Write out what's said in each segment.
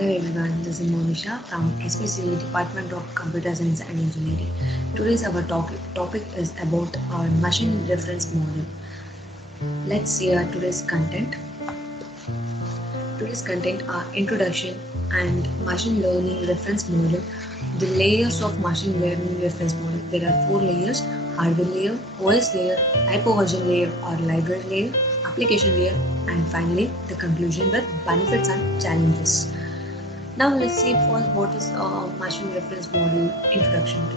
Hello everyone, this is Monisha from SPCA Department of Computer Science and Engineering. Today's our topic is about our machine reference model. Let's see today's content. Today's content are introduction and machine learning reference model. The layers of machine learning reference model. There are four layers: hardware layer, OS layer, hyperversion layer or library layer, application layer, and finally the conclusion with benefits and challenges. Now let's see for what is a machine reference model introduction to.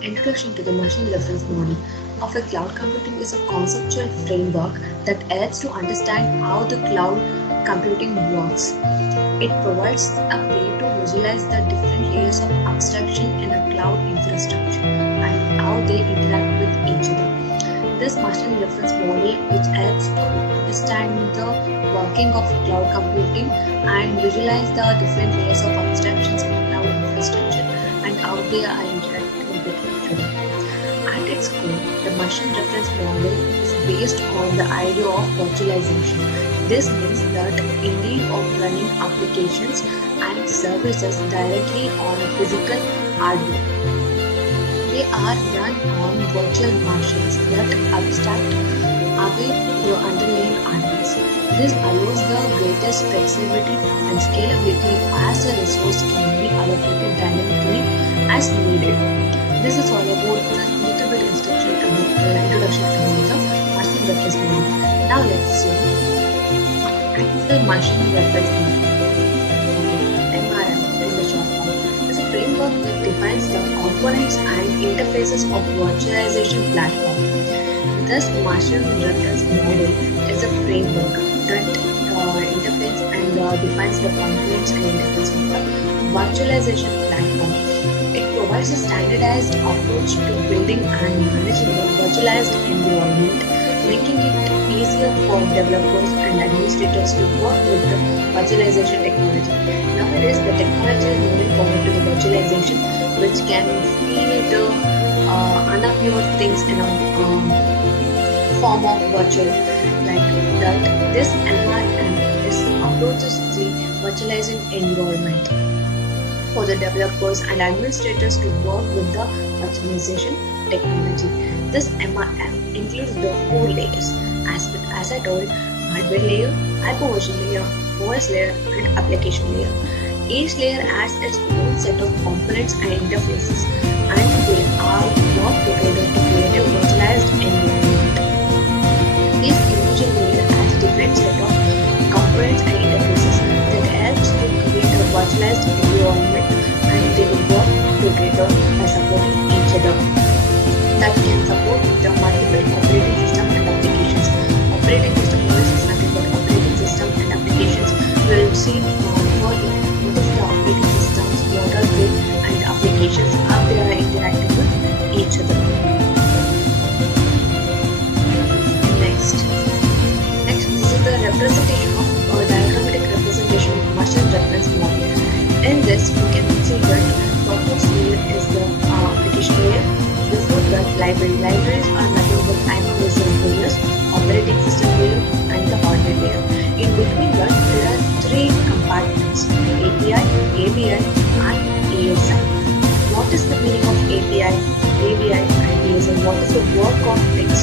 Introduction to the machine reference model of a cloud computing is a conceptual framework that helps to understand how the cloud computing works. It provides a way to visualize the different layers of abstraction in a cloud infrastructure and how they interact with each other. This machine reference model which helps to understand the working of cloud computing and visualize the different layers of abstractions in cloud infrastructure and how they are interacting with each other. At its core, the machine reference model is based on the idea of virtualization. This means that instead of running applications and services directly on a physical hardware, they are run on virtual machines that abstract away the underlying hardware. This allows the greatest flexibility and scalability as a resource can be allocated dynamically as needed. This is all about the little bit introduction about the machine reference model. Now let's see actual machine reference model. MRM is the short form. Is a framework that defines the components and interfaces of virtualization platform. This machine reference model is a framework that interfaces and defines the components and interfaces of the virtualization platform. It provides a standardized approach to building and managing the virtualized environment, making it easier for developers and administrators to work with the virtualization technology. Nowadays, the technology is moving forward to the virtualization, which can feel the unappeared things in a form of virtual, like that. This MRM approaches the virtualizing environment for the developers and administrators to work with the virtualization technology. This MRM includes the four layers, as I told: hardware layer, hyperversion layer, OS layer, and application layer. Each layer has its own set of components and interfaces, and they all work together to create a virtualized environment. Each individual layer has different set of components and interfaces that helps to create a virtualized environment, and they will work together by supporting each other. That can support the multiple operating system and applications. Operating system is nothing but operating system and applications. We will see further what is the operating systems, what are they, and applications, how they are interacting with each other. Next, this is the representation of diagrammatic representation of machine reference model. In this, we can see that the first layer is the application layer. Before that, libraries are nothing but hypervisor layers, operating system layer, and the hardware layer. In between that, there are three compartments: API, ABI, and ASI. What is the meaning of API, ABI, and ASI? What is the work of things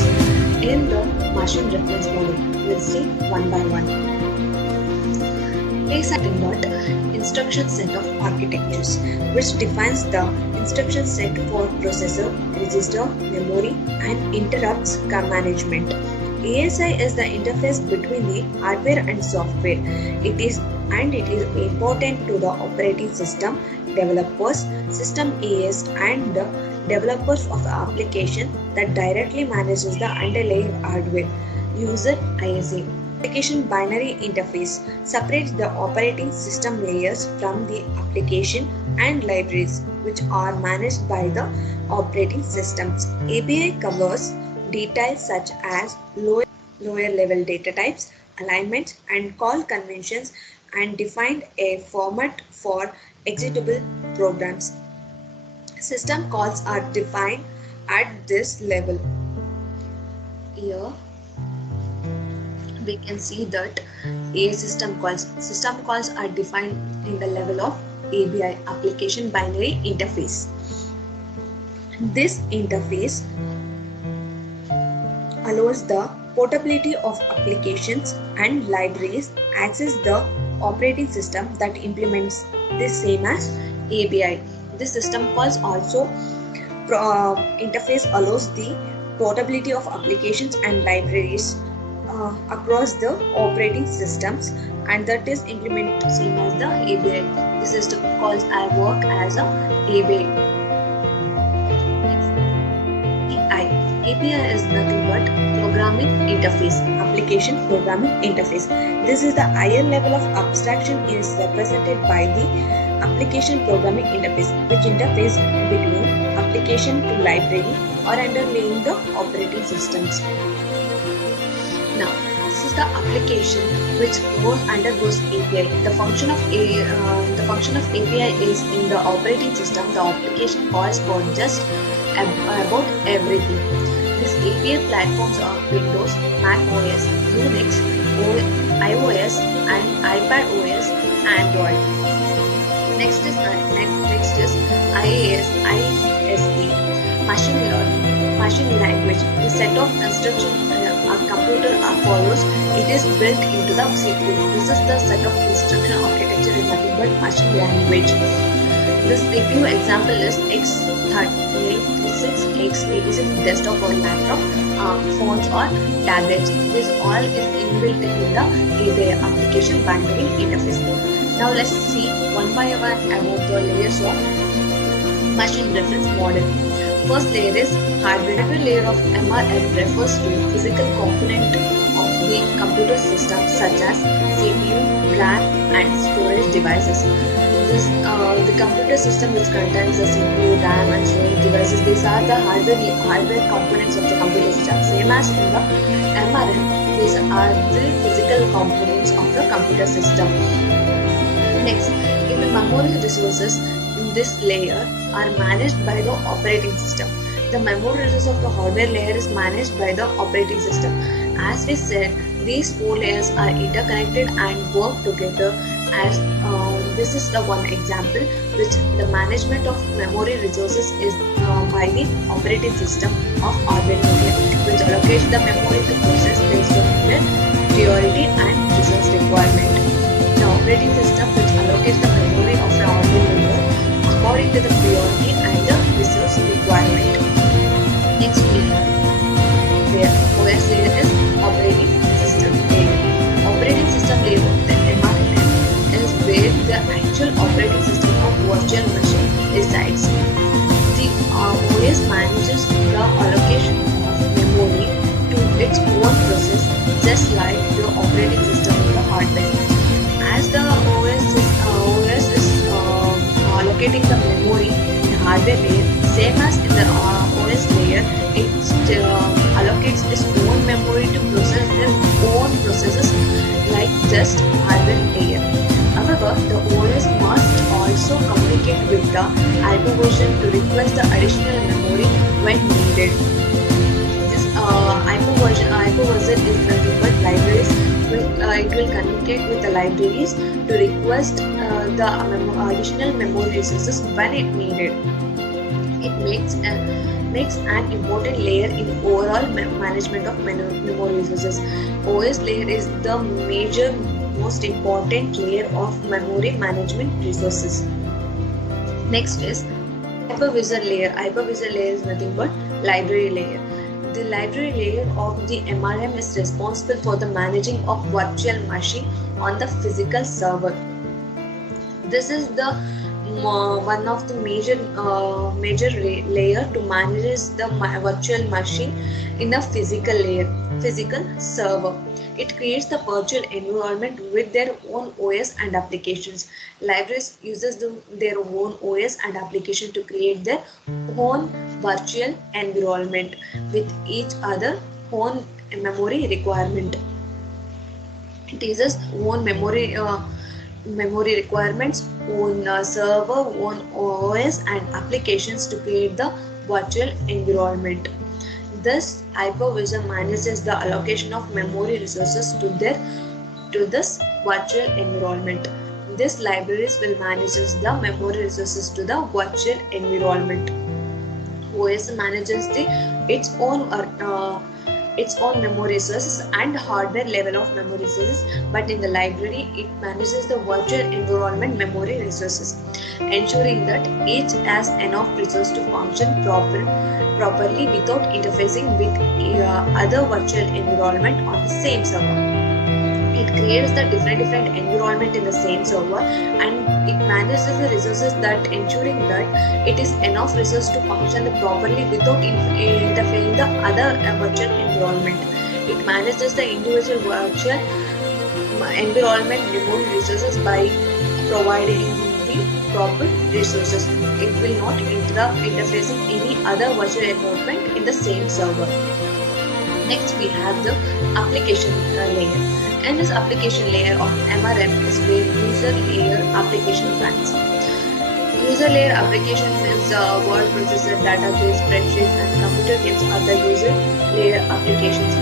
in the machine reference model? We'll see one by one. ASI is nothing but instruction set of architectures, which defines the instruction set for processor, register, memory, and interrupts management. ASI is the interface between the hardware and software. It is important to the operating system developers, system AS, and the developers of the application that directly manages the underlying hardware. User ISA. Application binary interface separates the operating system layers from the application and libraries, which are managed by the operating systems. ABI covers details such as lower level data types, alignments, and call conventions, and defined a format for executable programs. System calls are defined at this level. Here, we can see that a system calls are defined in the level of ABI, application binary interface. This interface allows the portability of applications and libraries, access the operating system that implements the same as ABI. This system calls also interface allows the portability of applications and libraries across the operating systems, and that is implemented same as the ABI. The system calls work as a ABI. API is nothing but programming interface, application programming interface. This is the higher level of abstraction is represented by the application programming interface, which interface between application to library or underlying the operating systems. Now, this is the application which undergoes API. The function of API is in the operating system. The application calls for just about everything. These API platforms are Windows, Mac OS, Unix, iOS, and iPad OS, Android. Next is IAS, ISE, machine language. The set of instructions a computer follows, it is built into the CPU. This is the set of instruction architecture in nothing but machine language. The CPU example is x86, x86 desktop or laptop, phones or tablets. This all is inbuilt in the API, application binary interface. Now let's see one by one about the layers of machine reference model. First layer is hardware. Hardware layer of MRM refers to physical component of the computer system such as CPU, RAM, and storage devices. The computer system which contains the CPU, RAM, and storage devices. These are the hardware components of the computer system. Same as in the MRM, these are the physical components of the computer system. Next, in the memory resources in this layer are managed by the operating system. The memory resources of the hardware layer is managed by the operating system. As we said, these four layers are interconnected and work together. As this is the one example which the management of memory resources is by the operating system of hardware layer, which allocates the memory to process based on the priority and resource requirement. The operating system which allocates the memory of the hardware layer according to the priority and the resource requirement. Next we have where OS layer is operating system layer. Operating system layer of the MRM is where the actual operating system of virtual machine resides. The OS manages the allocation of memory to its own process, just like the operating system of the hardware. As the OS is allocating the memory in the hardware layer, same as in the OS layer, it allocates its own memory to process their own processes like just hardware layer. However, the OS must also communicate with the IPO version to request the additional memory when needed. This IPO version is nothing but libraries. It will communicate with the libraries to request the additional memory resources when it needed. It makes an important layer in overall management of memory resources. OS layer is the most important layer of memory management resources. Next is hypervisor layer. Hypervisor layer is nothing but library layer. The library layer of the MRM is responsible for the managing of virtual machine on the physical server. This is the one of the major layer to manage the virtual machine in a physical server. It creates the virtual environment with their own OS and applications. Libraries uses their own OS and application to create their own virtual environment with each other own memory requirement. It uses own memory requirements, own server, own OS and applications to create the virtual environment. This hypervisor manages the allocation of memory resources to this virtual environment. This libraries will manage the memory resources to the virtual environment. OS manages its own memory resources and hardware level of memory resources, but in the library it manages the virtual environment memory resources, ensuring that each has enough resource to function properly without interfacing with other virtual environment on the same server. It creates the different environment in the same server, and it manages the resources, that ensuring that it is enough resource to function properly without interfering the other virtual environment. It manages the individual virtual environment memory resources by providing the proper resources. It will not interfacing any other virtual environment in the same server. Next, we have the application layer. And this application layer of MRM is where user layer application runs. User layer application means word processor, database, spreadsheets, and computer games are the user layer applications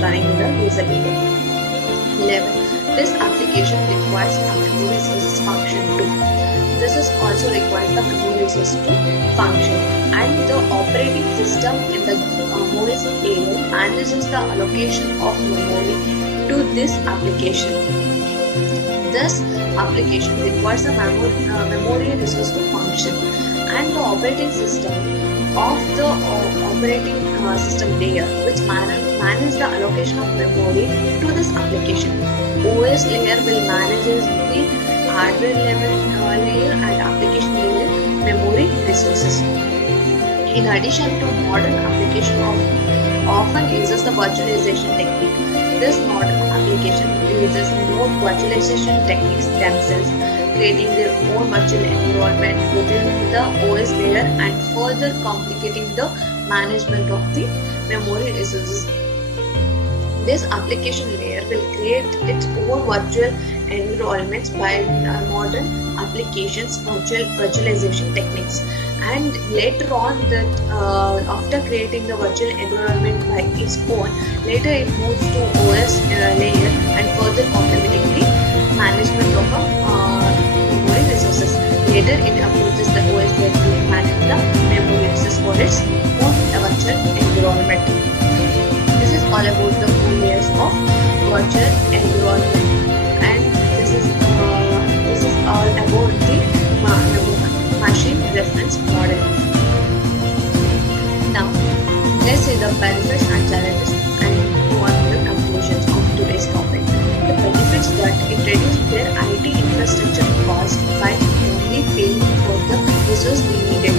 running in the user layer. 11. This application requires a memory resources function too. This is also requires the memory resource to function, and the operating system in the OS layer manages the allocation of memory to this application. This application requires a memory resource to function, and the operating system of the operating system layer which manage the allocation of memory to this application. OS layer will manage the hardware level layer and application layer memory resources. In addition to modern application often uses the virtualization technique. This modern application uses more virtualization techniques themselves, creating their own virtual environment within the OS layer and further complicating the management of the memory resources. This application layer will create its own virtual environments by modern applications virtualization techniques, and later on that after creating the virtual environment by its own, later it moves to OS layer and further complementing the management of memory resources. Later it approaches the OS layer to manage the memory resources for its own virtual environment. This is all about the 4 layers of virtual environment, and this is all about the machine reference model. Now, let's see the benefits and challenges and go on to the conclusions of today's topic. The benefits that it reduces their IT infrastructure cost by only paying for the resource we needed.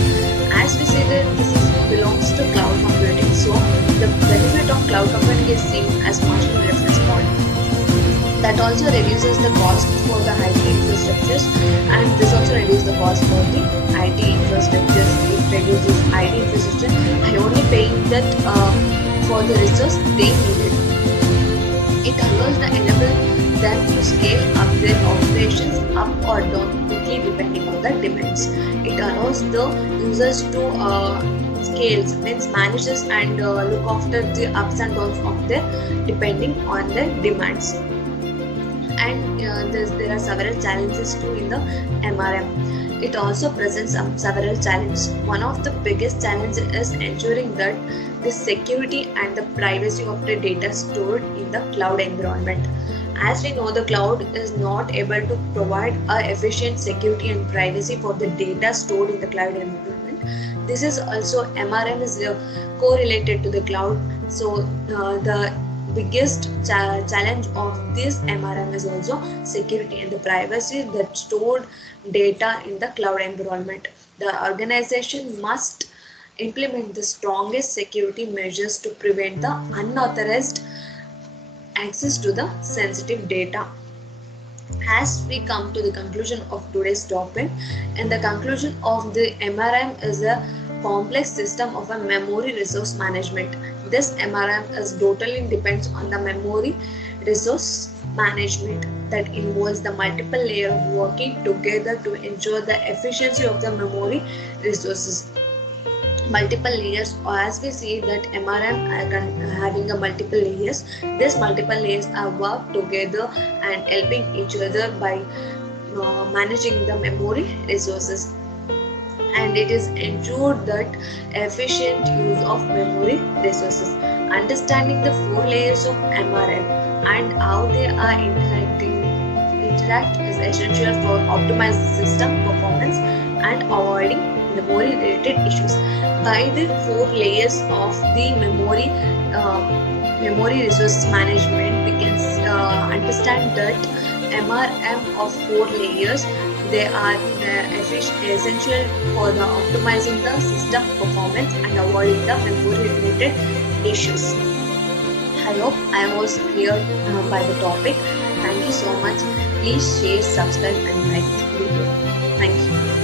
As we say that this belongs to cloud computing, so the benefit of cloud computing is seen as machine reference model. That also reduces the cost for the IT infrastructures, and this also reduces the cost for the IT infrastructures. It reduces IT infrastructure by only paying that for the resource they needed. It allows the enable them to scale up their operations up or down quickly depending on the demands. It allows the users to scales, means manages and look after the ups and downs of their depending on their demands. And there are several challenges too in the MRM. It also presents several challenges. One of the biggest challenges is ensuring that the security and the privacy of the data stored in the cloud environment. As we know, the cloud is not able to provide efficient security and privacy for the data stored in the cloud environment. This is also MRM is correlated to the cloud. So the biggest challenge of this MRM is also security and the privacy that stored data in the cloud environment. The organization must implement the strongest security measures to prevent the unauthorized access to the sensitive data. As we come to the conclusion of today's topic, and the conclusion of the MRM is a complex system of a memory resource management. This MRM is totally depends on the memory resource management that involves the multiple layer of working together to ensure the efficiency of the memory resources. multiple layers, or as we see that MRM having a multiple layers. These multiple layers are work together and helping each other by managing the memory resources, and it is ensured that efficient use of memory resources. Understanding the four layers of MRM and how they are interact is essential for optimizing system performance and avoiding memory related issues. By the four layers of the uh, memory resource management, we can understand that MRM of four layers, they are essential for the optimizing the system performance and avoiding the memory related issues. I hope I was clear by the topic. Thank you so much. Please share, subscribe and like the video. Thank you.